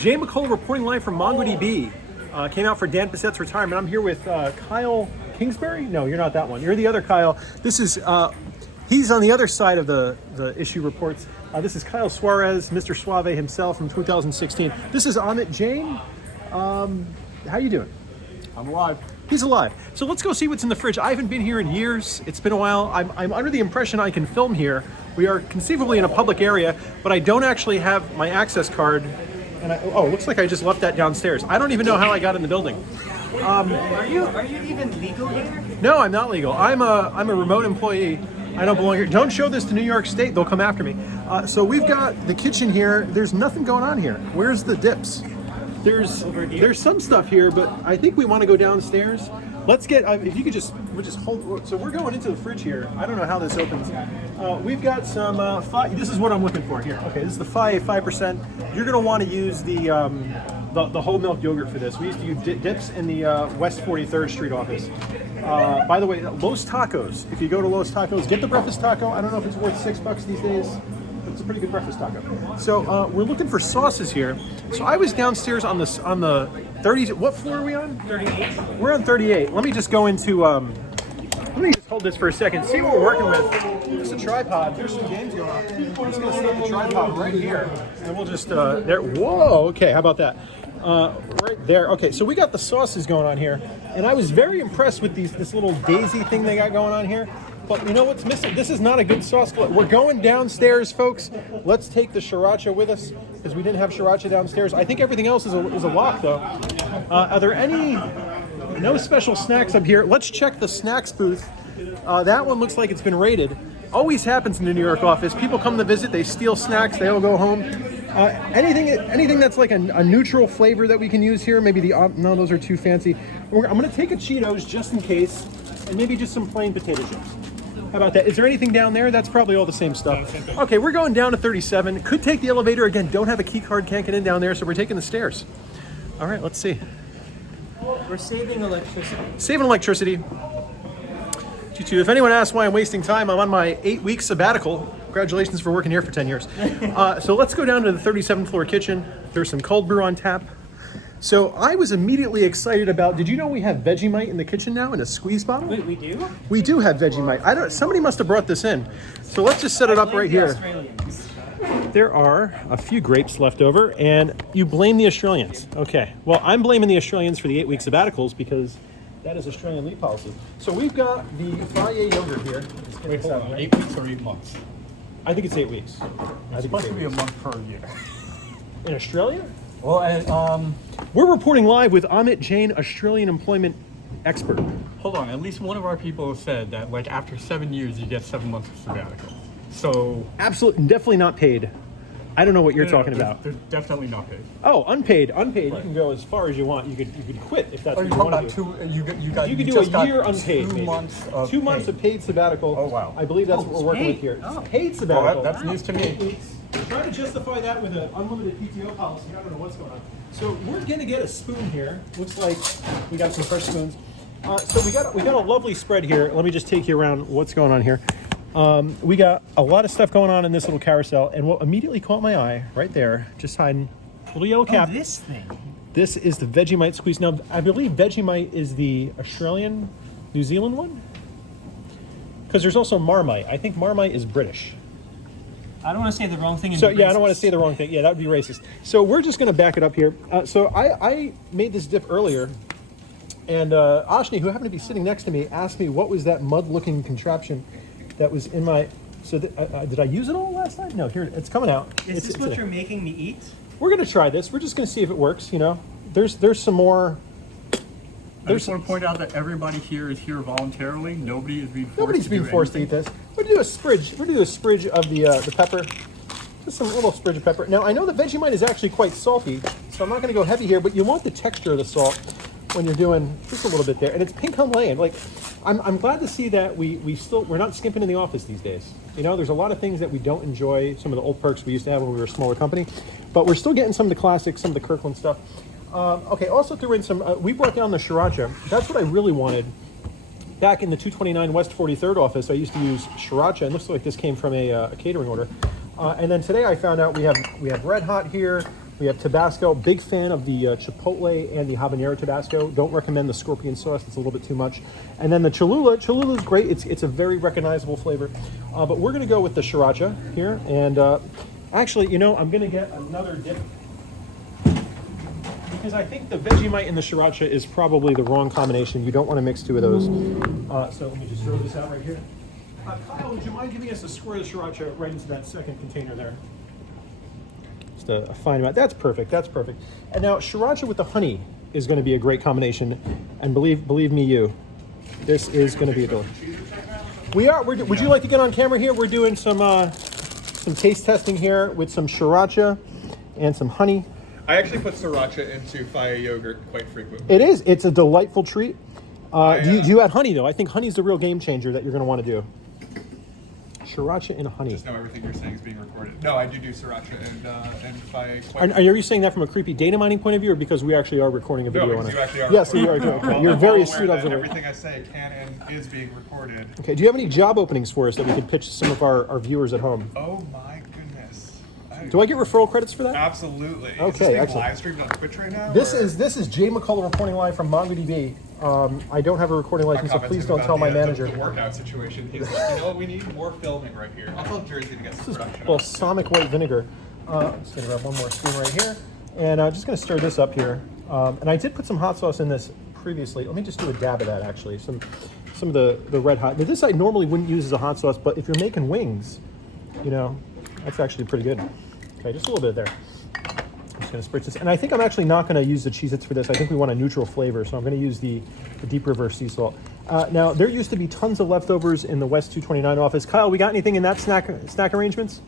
Jmikola reporting live from MongoDB. Came out for Dan Pissette's retirement. I'm here with Kyle Kingsbury. No, you're not that one. You're the other Kyle. This is, he's on the other side of the issue reports. This is Kyle Suarez, Mr. Suave himself from 2016. This is Amit Jain. How you doing? I'm alive. He's alive. So let's go see what's in the fridge. I haven't been here in years. It's been a while. I'm under the impression I can film here. We are conceivably in a public area, but I don't actually have my access card. And oh, looks like I just left that downstairs. I don't even know how I got in the building. Are you even legal here? No, I'm not legal. I'm a remote employee. I don't belong here. Don't show this to New York State. They'll come after me. So we've got the kitchen here. There's nothing going on here. Where's the dips? There's some stuff here, but I think we want to go downstairs. Let's get, if you could we'll just hold, so we're going into the fridge here. I don't know how this opens. We've got some, this is what I'm looking for here. Okay, this is the 5%. You're gonna want to use the whole milk yogurt for this. We used to use dips in the West 43rd Street office. By the way, Los Tacos, if you go to Los Tacos, get the breakfast taco. I don't know if it's worth $6 these days. It's a pretty good breakfast taco. So we're looking for sauces here. So I was downstairs on the 30s. What floor are we on? 38. We're on 38. Let me just go into. Let me just hold this for a second. See what we're working with. There's a tripod. There's some games going on. I'm just gonna set the tripod right here, and we'll just there. Whoa. Okay. How about that? Right there. Okay. So we got the sauces going on here, and I was very impressed with this little daisy thing they got going on here. But you know what's missing? This is not a good sauce. We're going downstairs, folks. Let's take the sriracha with us because we didn't have sriracha downstairs. I think everything else is a lock, though. Are there no special snacks up here? Let's check the snacks booth. That one looks like it's been raided. Always happens in the New York office. People come to visit, they steal snacks, they all go home. Anything that's like a neutral flavor that we can use here? Maybe no, those are too fancy. I'm gonna take a Cheetos just in case, and maybe just some plain potato chips. How about that? Is there anything down there? That's probably all the same stuff. Okay, we're going down to 37. Could take the elevator again. Don't have a key card, can't get in down there, so we're taking the stairs. All right, let's see. We're saving electricity. Saving electricity. G2. If anyone asks why I'm wasting time, I'm on my 8-week sabbatical. Congratulations for working here for 10 years. So let's go down to the 37th floor kitchen. There's some cold brew on tap. So I was immediately excited about, did you know we have Vegemite in the kitchen now in a squeeze bottle? Wait, we do? We do have Vegemite. Somebody must have brought this in. So let's just set it up right here. There are a few grapes left over, and you blame the Australians. Okay, well, I'm blaming the Australians for the 8-week sabbaticals because that is Australian leave policy. So we've got the Fage yogurt here. Wait, hold on, 8 weeks or 8 months? I think it's 8 weeks. It's supposed to be a month per year. In Australia? Well, we're reporting live with Amit Jain, Australian employment expert. hold on, at least one of our people said that like after 7 years you get 7 months of sabbatical. So absolutely, definitely not paid. I don't know what you're talking about. They're definitely not paid. Oh, unpaid. Right. You can go as far as you want. You could quit if that's what you want to do. You could do a year unpaid. 2 months of 2 months of paid sabbatical. Oh wow! I believe that's what we're working with here. Oh. Paid sabbatical. Well, that's news to me. Try to justify that with an unlimited PTO policy. I don't know what's going on. So we're gonna get a spoon here. Looks like we got some fresh spoons. So we got a lovely spread here. Let me just take you around what's going on here. We got a lot of stuff going on in this little carousel, and what immediately caught my eye right there, just hiding, little yellow cap. Oh, this thing. This is the Vegemite squeeze. Now, I believe Vegemite is the Australian, New Zealand one, because there's also Marmite. I think Marmite is British. I don't want to say the wrong thing. So yeah, I don't want to say the wrong thing. Yeah, that would be racist. So we're just going to back it up here. So I made this dip earlier, and Ashni, who happened to be sitting next to me, asked me what was that mud-looking contraption that was in my. So did I use it all last night? No, here it's coming out. Is this what you're making me eat? We're going to try this. We're just going to see if it works. You know, there's some more. I just want to point out that everybody here is here voluntarily. Nobody is being forced. Nobody's being forced to eat this. We're gonna do a spridge. We're gonna do a spridge of the pepper. Just some little spridge of pepper. Now I know the Vegemite is actually quite salty, so I'm not gonna go heavy here. But you want the texture of the salt when you're doing just a little bit there. And it's pink Himalayan. Like I'm glad to see that we're not skimping in the office these days. You know, there's a lot of things that we don't enjoy. Some of the old perks we used to have when we were a smaller company, but we're still getting some of the classics, some of the Kirkland stuff. Okay, also threw in some, we brought down the sriracha. That's what I really wanted. Back in the 229 West 43rd office, I used to use sriracha, and it looks like this came from a catering order. And then today I found out we have Red Hot here, We have Tabasco. Big fan of the Chipotle and the habanero Tabasco. Don't recommend the scorpion sauce. It's a little bit too much. And then the Cholula. Cholula is great. It's a very recognizable flavor. But we're going to go with the Sriracha here. And actually, you know, I'm going to get another dip. Because I think the Vegemite and the Sriracha is probably the wrong combination. You don't want to mix two of those. So let me just throw this out right here. Kyle, would you mind giving us a square of the Sriracha right into that second container there? Just a fine amount. That's perfect. That's perfect. And now Sriracha with the honey is going to be a great combination. And believe me, this is going to be a delicious. We are. Would you like to get on camera here? We're doing some taste testing here with some Sriracha and some honey. I actually put Sriracha into Faye yogurt quite frequently. It is. It's a delightful treat. Do you add honey, though? I think honey's the real game changer that you're going to want to do. Sriracha and honey. Just know everything you're saying is being recorded. No, I do Sriracha and Faye quite Are you saying that from a creepy data mining point of view, or because we actually are recording a video on it? You actually are. Yes, you are. Okay. You're very astute observer. Everything I say can and is being recorded. Okay. Do you have any job openings for us that we could pitch to some of our viewers at home? Oh my goodness. Do I get referral credits for that? Absolutely. Okay, Is this being excellent. live streamed on Twitch right now? This or? is Jmikola reporting live from MongoDB. I don't have a recording license, so please don't tell my manager. The workout situation. He's like, you know what, we need more filming right here. I'll tell Jersey to get some production. Balsamic white vinegar. I'm just going to grab one more spoon right here. And I'm just going to stir this up here. And I did put some hot sauce in this previously. Let me just do a dab of that, actually. Some of the red hot. Now, this I normally wouldn't use as a hot sauce, but if you're making wings, you know, that's actually pretty good. Okay, just a little bit there. I'm just going to spritz this. And I think I'm actually not going to use the Cheez-Its for this. I think we want a neutral flavor, so I'm going to use the Deep River sea salt. Now, there used to be tons of leftovers in the West 229 office. Kyle, we got anything in that snack arrangements?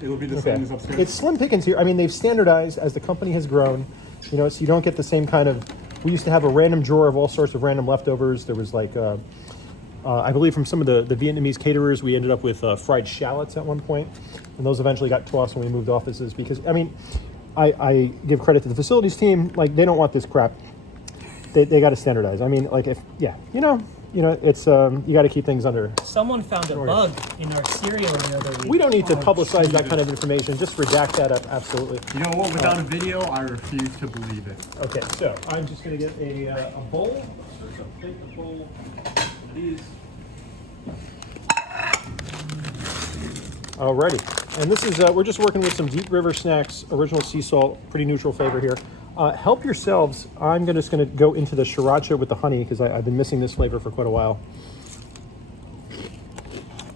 It will be the same as upstairs. It's slim pickings here. I mean, they've standardized as the company has grown, you know, so you don't get the same kind of... We used to have a random drawer of all sorts of random leftovers. There was like... I believe from some of the Vietnamese caterers, we ended up with fried shallots at one point, and those eventually got tossed when we moved offices because, I mean, I give credit to the facilities team. Like, they don't want this crap. They got to standardize. I mean, like, it's you got to keep things under. Someone found a bug in our cereal the other week. We don't need to publicize that kind of information. Just redact that up, absolutely. You know what? Without a video, I refuse to believe it. Okay, so I'm just going to get a bowl. So take a bowl of these. Alrighty, and this is we're just working with some Deep River Snacks original sea salt, pretty neutral flavor here. Help yourselves. I'm just going to go into the Sriracha with the honey because I've been missing this flavor for quite a while.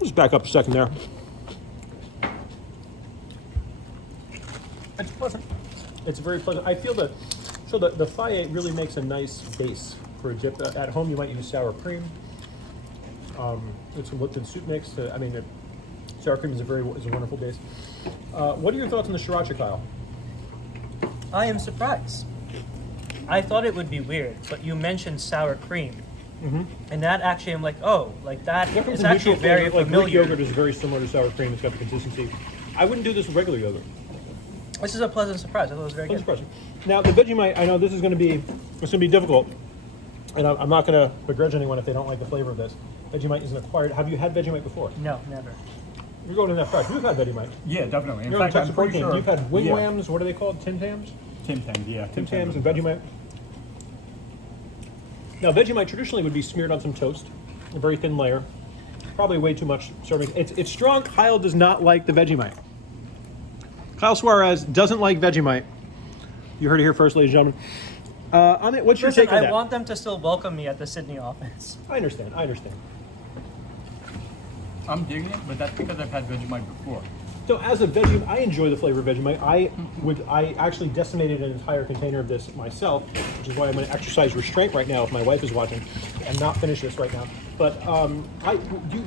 Just back up a second there. It's pleasant. It's very pleasant. I feel that the Faye really makes a nice base for a dip. At home, you might use sour cream. It's some Lipton soup mix. Sour cream is a wonderful base. What are your thoughts on the Sriracha, Kyle? I am surprised. I thought it would be weird, but you mentioned sour cream. Mm-hmm. And that actually, I'm like, oh, like that is actually very familiar. Like Greek yogurt is very similar to sour cream. It's got the consistency. I wouldn't do this with regular yogurt. This is a pleasant surprise. I thought it was very good. Surprise. Now, the Vegemite, I know this is going to be difficult, and I'm not going to begrudge anyone if they don't like the flavor of this. Vegemite is an acquired. Have you had Vegemite before? No, never. You're going in that fresh. You've had Vegemite. Yeah, definitely. In You're fact, on I'm Texas pretty protein. sure. You've had wigwams. What are they called? Tim Tams? Tim Tams, yeah. Tim Tams and Vegemite. Now, Vegemite traditionally would be smeared on some toast, a very thin layer. Probably way too much serving. It's strong. Kyle does not like the Vegemite. Kyle Suarez doesn't like Vegemite. You heard it here first, ladies and gentlemen. Amit, what's your take on that? I want them to still welcome me at the Sydney office. I understand. I'm digging it, but that's because I've had Vegemite before. So as a Vegemite, I enjoy the flavor of Vegemite. I actually decimated an entire container of this myself, which is why I'm going to exercise restraint right now if my wife is watching, and not finish this right now. But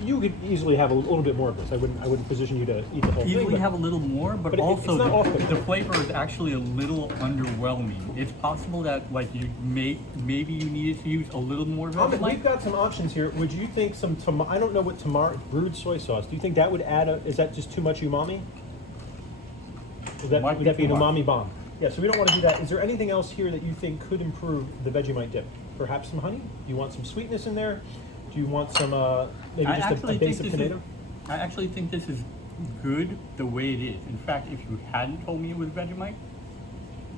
you could easily have a little bit more of this. I wouldn't position you to eat the whole thing. Easily have a little more, but also the flavor is actually a little underwhelming. It's possible that like maybe you needed to use a little more Vegemite. We've got some options here. Would you think some I don't know what brewed soy sauce? Do you think that would add is that just too much umami? Would that be an umami bomb? Yeah, so we don't want to do that. Is there anything else here that you think could improve the Vegemite dip? Perhaps some honey? Do you want some sweetness in there? Do you want some maybe just a base of tomato? I actually think this is good the way it is. In fact, if you hadn't told me it was Vegemite,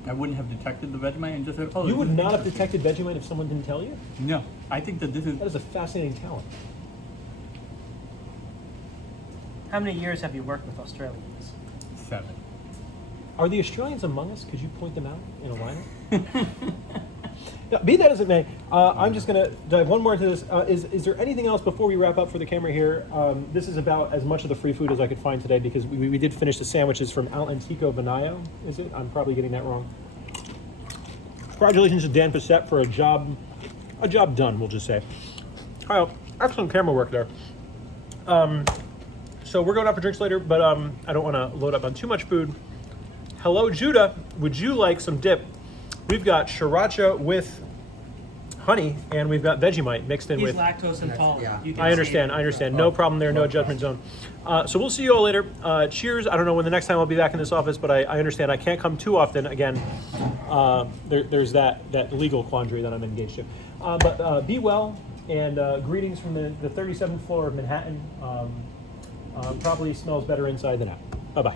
I wouldn't have detected the Vegemite and just said, oh. You this would is not have interesting. detected Vegemite if someone didn't tell you? No, I think that this is That is a fascinating talent. How many years have you worked with Australians? 7. Are the Australians among us? Could you point them out in a lineup? Now, be that as it may, I'm just going to dive one more into this. Is there anything else before we wrap up for the camera here? This is about as much of the free food as I could find today because we did finish the sandwiches from Al Antico Venayo, is it? I'm probably getting that wrong. Congratulations to Dan Passette for a job done, we'll just say. All right, excellent camera work there. So we're going out for drinks later, but I don't want to load up on too much food. Hello, Judah. Would you like some dip? We've got sriracha with honey, and we've got Vegemite mixed in He's with. lactose intolerant. Yeah. You can I see understand. it. I understand. No problem there. No judgment zone. So we'll see you all later. Cheers. I don't know when the next time I'll be back in this office, but I understand I can't come too often. Again, there's that legal quandary that I'm engaged to. But be well, and greetings from the 37th floor of Manhattan. Probably smells better inside than out. Bye bye.